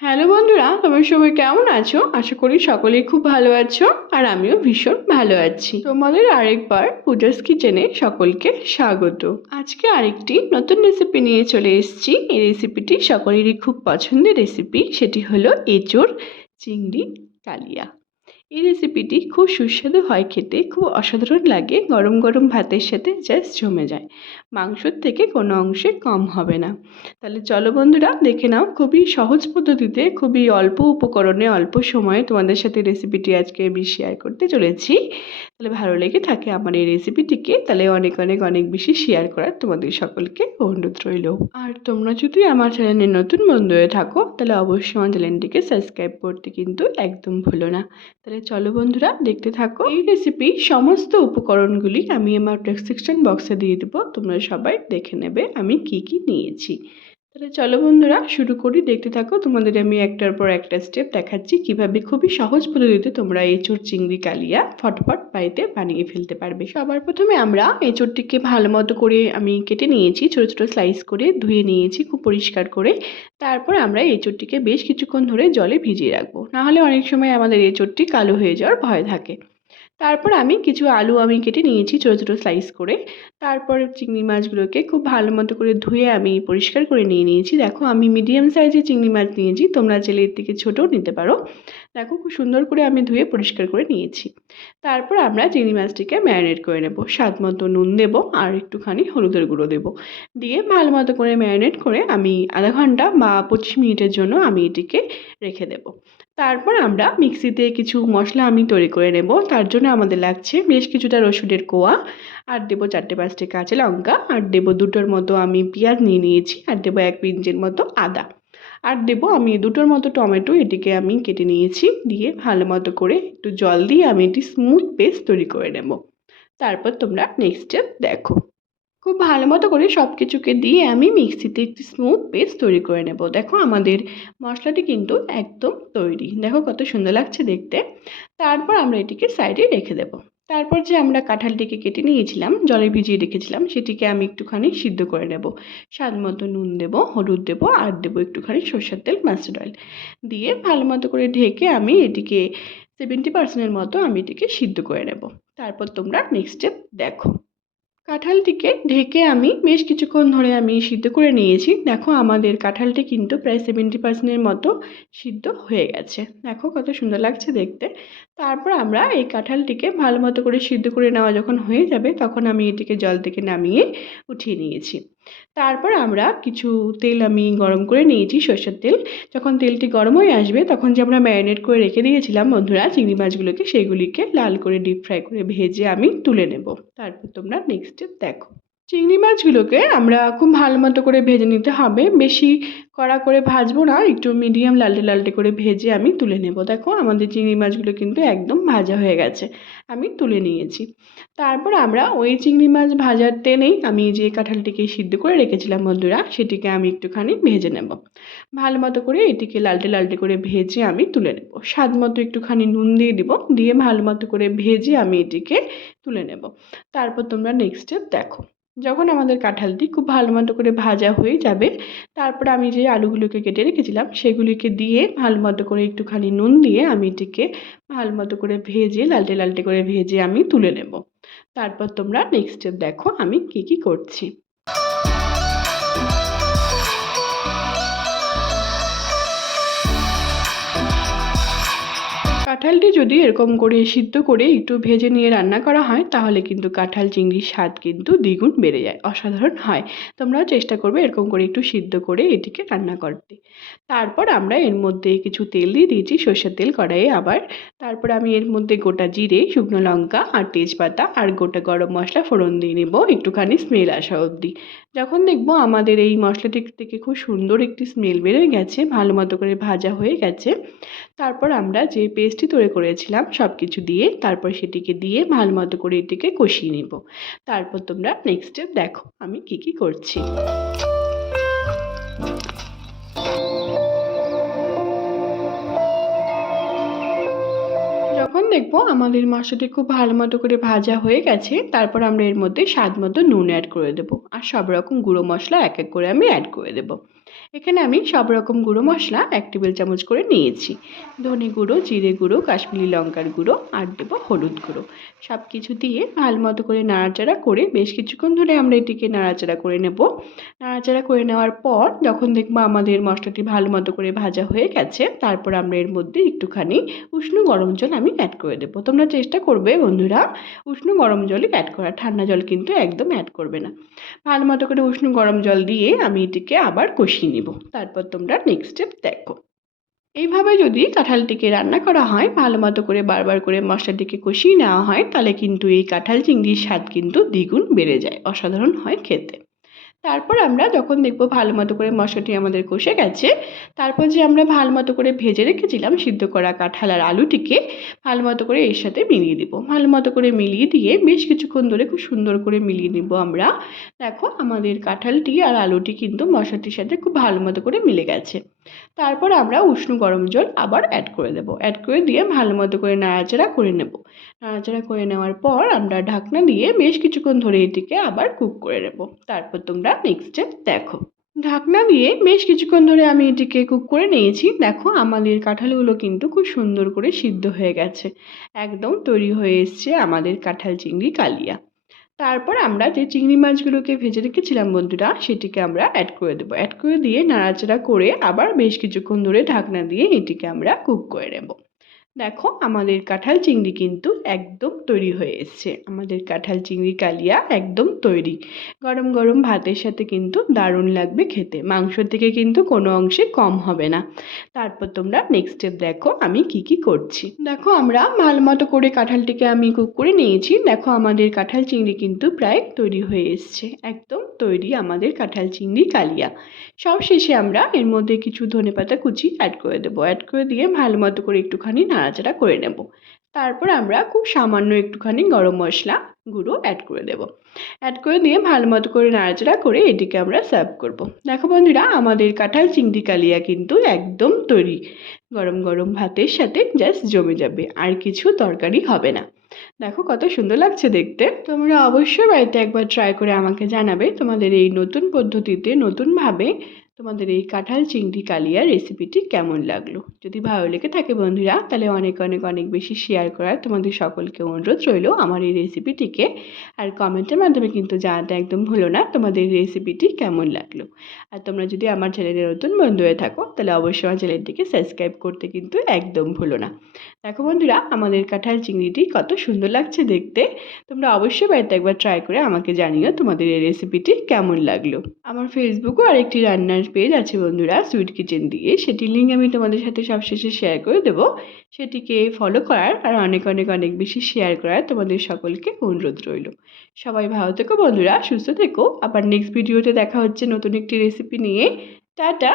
Hello বন্ধুরা, তোমার সবাই কেমন আছো? আশা করি সকলেই খুব ভালো আছো, আর আমিও ভীষণ ভালো আছি। তোমাদের আরেকবার পূজাস কিচেনে সকলকে স্বাগত। আজকে আরেকটি নতুন রেসিপি নিয়ে চলে এসেছি। এই রেসিপিটি সকলেরই খুব পছন্দের রেসিপি সেটি হলো এঁচোড় চিংড়ি কালিয়া। এই রেসিপিটি খুব সুস্বাদু হয় খেতে, খুব অসাধারণ লাগে, গরম গরম ভাতের সাথে জাস্ট জমে যায়। মাংসর থেকে কোনো অংশে কম হবে না। তাহলে চলো বন্ধুরা, দেখে নাও খুবই সহজ পদ্ধতিতে, খুবই অল্প উপকরণে, অল্প সময়ে তোমাদের সাথে রেসিপিটি আজকে আমি শেয়ার করতে চলেছি। তাহলে ভালো লেগে থাকে আমার এই রেসিপিটিকে তাহলে অনেক অনেক অনেক বেশি শেয়ার করার তোমাদের সকলকে অনুরোধ রইল। আর তোমরা যদি আমার চ্যানেলে নতুন বন্ধু হয়ে থাকো, তাহলে অবশ্যই আমার চ্যানেলটিকে সাবস্ক্রাইব করতে কিন্তু একদম ভুলো না। তাহলে চলো বন্ধুরা, দেখতে থাকো। এই রেসিপি সমস্ত উপকরণগুলি আমি আমার ডেসক্রিপশন বক্সে দিয়ে দেবো, তোমরা সবাই দেখে নেবে আমি কি কি নিয়েছি। তাহলে চলো বন্ধুরা, শুরু করি। দেখতে থাকো, তোমাদের আমি একটার পর একটা স্টেপ দেখাচ্ছি। কীভাবে খুবই সহজ পদ্ধতিতে তোমরা এঁচোড়, চিংড়ি, কালিয়া ফটফট বাড়িতে বানিয়ে ফেলতে পারবে। সবার প্রথমে আমরা এঁচোড়টিকে ভালো মতো করে আমি কেটে নিয়েছি, ছোটো ছোটো স্লাইস করে ধুয়ে নিয়েছি খুব পরিষ্কার করে। তারপর আমরা এঁচোড়টিকে বেশ কিছুক্ষণ ধরে জলে ভিজিয়ে রাখব। নাহলে অনেক সময় আমাদের এঁচোড়টি কালো হয়ে যাওয়ার ভয় থাকে। তারপর আমি কিছু আলু আমি কেটে নিয়েছি ছোটো ছোটো স্লাইস করে। তারপর চিংড়ি মাছগুলোকে খুব ভালো মতো করে ধুয়ে আমি পরিষ্কার করে নিয়ে নিয়েছি। দেখো, আমি মিডিয়াম সাইজের চিংড়ি মাছ নিয়েছি, তোমরা চাইলে এর থেকে ছোটও নিতে পারো। দেখো, খুব সুন্দর করে আমি ধুয়ে পরিষ্কার করে নিয়েছি। তারপর আমরা চিংড়ি মাছটিকে ম্যারিনেট করে নেব। স্বাদ মতো নুন দেবো আর একটুখানি হলুদের গুঁড়ো দেবো। দিয়ে ভালো মতো করে ম্যারিনেট করে আমি আধা ঘণ্টা বা পঁচিশ মিনিটের জন্য আমি এটিকে রেখে দেবো। তারপর আমরা মিক্সিতে কিছু মশলা আমি তৈরি করে নেব। তার জন্য আমাদের লাগছে বেশ কিছুটা রসুনের কোয়া। আর দেবো চারটে পাঁচটে কাঁচা লঙ্কা আর দেবো দুটোর মতো আমি পেঁয়াজ নিয়ে নিয়েছি আর দেবো এক পিঞ্চের মতো আদা। আর দেবো আমি দুটোর মতো টমেটো এটিকে আমি কেটে নিয়েছি দিয়ে ভালো মতো করে একটু জল দিয়ে আমি এটি স্মুথ পেস্ট তৈরি করে নেব। তারপর তোমরা নেক্সট স্টেপ দেখো। খুব ভালো মতো করে সব কিছুকে দিয়ে আমি মিক্সিতে একটি স্মুথ পেস্ট তৈরি করে নেব। দেখো আমাদের মশলাটি কিন্তু একদম তৈরি। দেখো কত সুন্দর লাগছে দেখতে। তারপর আমরা এটিকে সাইডে রেখে দেব। তারপর যে আমরা কাঁঠালটিকে কেটে নিয়েছিলাম, জলে ভিজিয়ে রেখেছিলাম, সেটিকে আমি একটুখানি সিদ্ধ করে নেব। স্বাদ মতো নুন দেব, হলুদ দেব, আর দেবো একটুখানি সর্ষের তেল, মাস্টার্ড অয়েল। দিয়ে ভালো মতো করে ঢেকে আমি এটিকে সেভেন্টি পার্সেন্টের মতো আমি এটিকে সিদ্ধ করে নেব। তারপর তোমরা নেক্সট স্টেপ দেখো। কাঁঠালটিকে ঢেকে আমি বেশ কিছুক্ষণ ধরে আমি সিদ্ধ করে নিয়েছি। দেখো আমাদের কাঁঠালটি কিন্তু প্রায় সেভেন্টি পার্সেন্টের মতো সিদ্ধ হয়ে গেছে। দেখো কত সুন্দর লাগছে দেখতে। তারপর আমরা এই কাঁঠালটিকে ভালো মতো করে সিদ্ধ করে নেওয়া যখন হয়ে যাবে, তখন আমি এটিকে জল থেকে নামিয়ে উঠিয়ে নিয়েছি। তারপর আমরা কিছু তেল আমি গরম করে নিয়েছি, সর্ষের তেল। যখন তেলটি গরম হয়ে আসবে, তখন যে আমরা ম্যারিনেট করে রেখে দিয়েছিলাম বন্ধুরা, চিংড়ি মাছগুলোকে, সেগুলিকে লাল করে ডিপ ফ্রাই করে ভেজে আমি তুলে নেব। তারপর তোমরা নেক্সট স্টেপ দেখো। চিংড়ি মাছগুলোকে আমরা খুব ভালো মতো করে ভেজে নিতে হবে। বেশি কড়া করে ভাজবো না, একটু মিডিয়াম লালটে লালটে করে ভেজে আমি তুলে নেব। দেখো আমাদের চিংড়ি মাছগুলো কিন্তু একদম ভাজা হয়ে গেছে, আমি তুলে নিয়েছি। তারপর আমরা ওই চিংড়ি মাছ ভাজার তেলেই আমি যে কাঁঠালটিকে সিদ্ধ করে রেখেছিলাম বন্ধুরা, সেটিকে আমি একটুখানি ভেজে নেব। ভালো মতো করে এটিকে লালটে লালটে করে ভেজে আমি তুলে নেব। স্বাদ মতো একটুখানি নুন দিয়ে দিব, দিয়ে ভালো মতো করে ভেজে আমি এটিকে তুলে নেব। তারপর তোমরা নেক্সট স্টেপ দেখো। যখন আমাদের কাঁঠালটি খুব ভালো মতো করে ভাজা হয়ে যাবে, তারপর আমি যে আলুগুলোকে কেটে রেখেছিলাম, সেগুলিকে দিয়ে ভালো মতো করে একটুখানি নুন দিয়ে আমি এটিকে ভালো মতো করে ভেজে, লালটে লালটে করে ভেজে আমি তুলে নেব। তারপর তোমরা নেক্সট স্টেপ দেখো আমি কি কি করছি। কাঁঠালটি যদি এরকম করে সিদ্ধ করে একটু ভেজে নিয়ে রান্না করা হয়, তাহলে কিন্তু কাঁঠাল চিংড়ির স্বাদ কিন্তু দ্বিগুণ বেড়ে যায়, অসাধারণ হয়। তোমরাও চেষ্টা করবে এরকম করে একটু সিদ্ধ করে এটিকে রান্না করতে। তারপর আমরা এর মধ্যে কিছু তেল দিয়ে দিয়েছি, সর্ষের তেল কড়াইয়ে আবার। তারপর আমি এর মধ্যে গোটা জিরে, শুকনো লঙ্কা আর তেজপাতা আর গোটা গরম মশলা ফোড়ন দিয়ে নেব, একটুখানি স্মেল আসা অবধি। যখন দেখব আমাদের এই মশলাটি থেকে খুব সুন্দর একটি স্মেল বেরোয় গেছে, ভালো মতো করে ভাজা হয়ে গেছে, তারপর আমরা যে পেস্টটি তৈরি করেছিলাম সব কিছু দিয়ে, তারপর সেটিকে দিয়ে ভালো মতো করে এটিকে কষিয়ে নেব। তারপর তোমরা নেক্সট স্টেপ দেখো আমি কি কি করছি। যখন দেখব আমাদের মশলাটি খুব ভালো মতো করে ভাজা হয়ে গেছে, তারপর আমরা এর মধ্যে স্বাদ মতো নুন অ্যাড করে দেবো। আর সব রকম গুঁড়ো মশলা এক এক করে আমি অ্যাড করে দেবো। এখানে আমি সব রকম গুঁড়ো মশলা এক টেবিল চামচ করে নিয়েছি। ধনে গুঁড়ো, জিরে গুঁড়ো, কাশ্মীরি লঙ্কার গুঁড়ো আর দেবো হলুদ গুঁড়ো। সব কিছু দিয়ে ভালো মতো করে নাড়াচাড়া করে বেশ কিছুক্ষণ ধরে আমরা এটিকে নাড়াচাড়া করে নেব। নাড়াচাড়া করে নেওয়ার পর যখন দেখব আমাদের মশলাটি ভালো মতো করে ভাজা হয়ে গেছে, তারপর আমরা এর মধ্যে একটুখানি উষ্ণ গরম জল আমি অ্যাড করে দেবো। তোমরা চেষ্টা করবে বন্ধুরা, উষ্ণ গরম জলই অ্যাড করা, ঠান্ডা জল কিন্তু একদম অ্যাড করবে না। ভালো মতো করে উষ্ণ গরম জল দিয়ে আমি এটিকে আবার কষিয়ে নিব। তারপর তোমরা নেক্সট স্টেপ দেখো। এইভাবে যদি কাঁঠালটিকে রান্না করা হয়, ভালো মতো করে বারবার করে মশলাটিকে কষিয়ে নেওয়া হয়, তাহলে কিন্তু এই কাঁঠাল চিংড়ির স্বাদ কিন্তু দ্বিগুণ বেড়ে যায়। অসাধারণ হয় খেতে। তারপর আমরা যখন দেখব ভালো মতো করে মশলাটি আমাদের কষে গেছে, তারপর যে আমরা ভালো মতো করে ভেজে রেখেছিলাম সিদ্ধ করা কাঁঠাল আর আলুটিকে, ভালো মতো করে এর সাথে মিলিয়ে দিব। ভালো মতো করে মিলিয়ে দিয়ে বেশ কিছুক্ষণ ধরে খুব সুন্দর করে মিলিয়ে নিব আমরা। দেখো আমাদের কাঁঠালটি আর আলুটি কিন্তু মশলাটির সাথে খুব ভালো মতো করে মিলে গেছে। তারপর আমরা উষ্ণ গরম জল আবার অ্যাড করে দেবো। অ্যাড করে দিয়ে ভালো মতো করে নাড়াচাড়া করে নেব। নাড়াচাড়া করে নেওয়ার পর আমরা ঢাকনা দিয়ে বেশ কিছুক্ষণ ধরে এটিকে আবার কুক করে নেব। তারপর তোমরা নেক্সট স্টেপ দেখো। ঢাকনা দিয়ে বেশ কিছুক্ষণ ধরে আমি এটিকে কুক করে নিয়েছি। দেখো আমাদের কাঁঠালগুলো কিন্তু খুব সুন্দর করে সিদ্ধ হয়ে গেছে। একদম তৈরি হয়ে এসছে আমাদের কাঁঠাল চিংড়ি কালিয়া। তারপর আমরা যে চিংড়ি মাছগুলোকে ভেজে রেখেছিলাম বন্ধুরা, সেটিকে আমরা অ্যাড করে দেবো। অ্যাড করে দিয়ে নাড়াচাড়া করে আবার বেশ কিছুক্ষণ ধরে ঢাকনা দিয়ে এটিকে আমরা কুক করে নেব। দেখো, আমাদের কাঁঠাল চিংড়ি কিন্তু একদম তৈরি হয়ে এসছে। আমাদের কাঁঠাল চিংড়ি কালিয়া একদম তৈরি। গরম গরম ভাতের সাথে কিন্তু দারুণ লাগবে খেতে। মাংস থেকে কিন্তু কোনো অংশে কম হবে না। তারপর তোমরা নেক্সট স্টেপ দেখো আমি কি কি করছি। দেখো, আমরা ভালো মতো করে কাঁঠালটিকে আমি কুক করে নিয়েছি। দেখো, আমাদের কাঁঠাল চিংড়ি কিন্তু প্রায় তৈরি হয়ে এসছে। একদম তৈরি আমাদের কাঁঠাল চিংড়ি কালিয়া। সব শেষে আমরা এর মধ্যে কিছু ধনেপাতা কুচি অ্যাড করে দেবো। অ্যাড করে দিয়ে ভালো মতো করে একটুখানি নাড়াচাড়া করে নেব। তারপর আমরা খুব সামান্য একটুখানি গরম মশলা গুঁড়ো অ্যাড করে দেব। অ্যাড করে দিয়ে ভালো মতো করে নাড়াচাড়া করে এটিকে আমরা সার্ভ করব। দেখো বন্ধুরা, আমাদের কাঁঠাল চিংড়ি কালিয়া কিন্তু একদম তৈরি। গরম গরম ভাতের সাথে জাস্ট জমে যাবে, আর কিছু তরকারি হবে না। দেখো কত সুন্দর লাগছে দেখতে। তোমরা অবশ্যই বাড়িতে একবার ট্রাই করে আমাকে জানাবে তোমাদের এই নতুন পদ্ধতিতে, নতুনভাবে তোমাদের এই কাঁঠাল চিংড়ি কালিয়া রেসিপিটি কেমন লাগল। যদি ভালো লেগে থাকে বন্ধুরা, তাহলে অনেক অনেক অনেক বেশি শেয়ার করার তোমাদের সকলকে অনুরোধ রইল আমার এই রেসিপিটিকে আর কমেন্টের মাধ্যমে কিন্তু জানাতে একদম ভুলো না তোমাদের রেসিপিটি কেমন লাগল। আর তোমরা যদি আমার চ্যানেলে নতুন বন্ধু হয়ে থাকো, তাহলে অবশ্যই আমার চ্যানেলটিকে সাবস্ক্রাইব করতে কিন্তু একদম ভুলো না। দেখো বন্ধুরা, আমাদের কাঁঠাল চিংড়িটি কত সুন্দর লাগছে দেখতে। তোমরা অবশ্যই বাড়িতে একবার ট্রাই করে আমাকে জানিও তোমাদের এই রেসিপিটি কেমন লাগল। আমার ফেসবুকও আরেকটি রান্নার পেজ আছে বন্ধুরা সুইট কিচেন দিয়ে। সেটির লিঙ্ক আমি তোমাদের সাথে সবশেষে শেয়ার করে দেবো। সেটিকে ফলো করার আর অনেক অনেক অনেক বেশি শেয়ার করার তোমাদের সকলকে অনুরোধ রইল। সবাই ভালো থেকো বন্ধুরা, সুস্থ থেকো। আবার নেক্সট ভিডিওতে দেখা হচ্ছে নতুন একটি রেসিপি নিয়ে। টাটা!